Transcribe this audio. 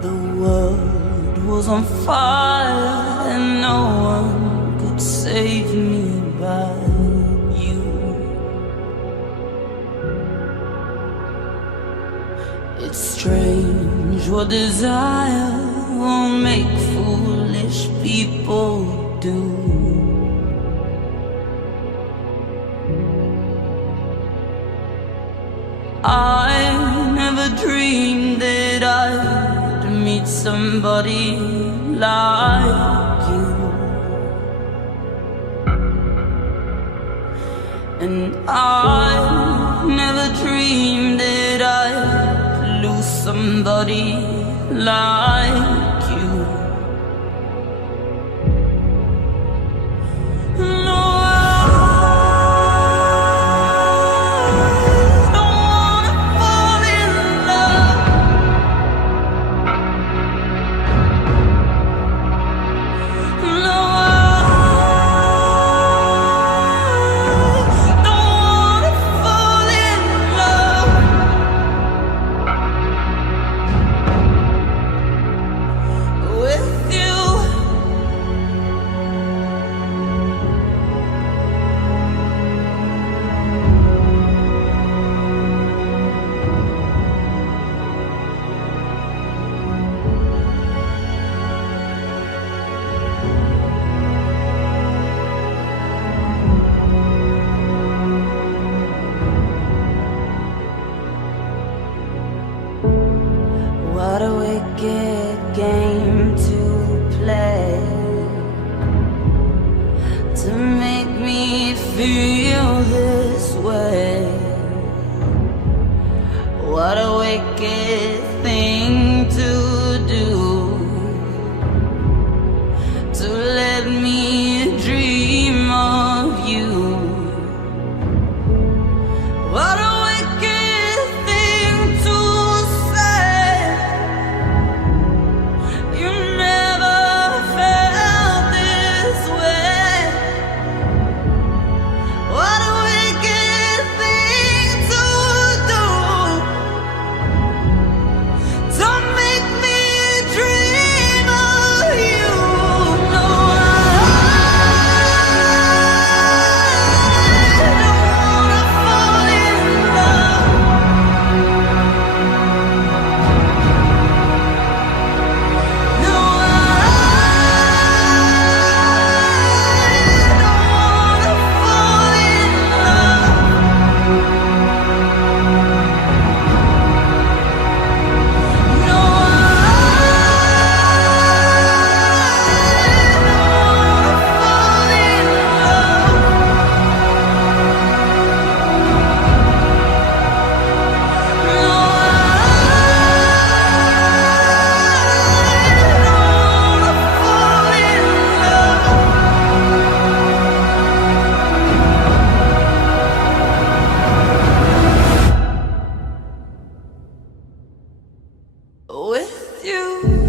The world was on fire and no one could save me but you. It's strange what desire will make foolish people do. I never dreamed that I'd meet somebody like you, and I never dreamed that I'd lose somebody like you. What a wicked game to play, to make me feel this way. What a wicked thing to do, to let me dream of you. What a with you.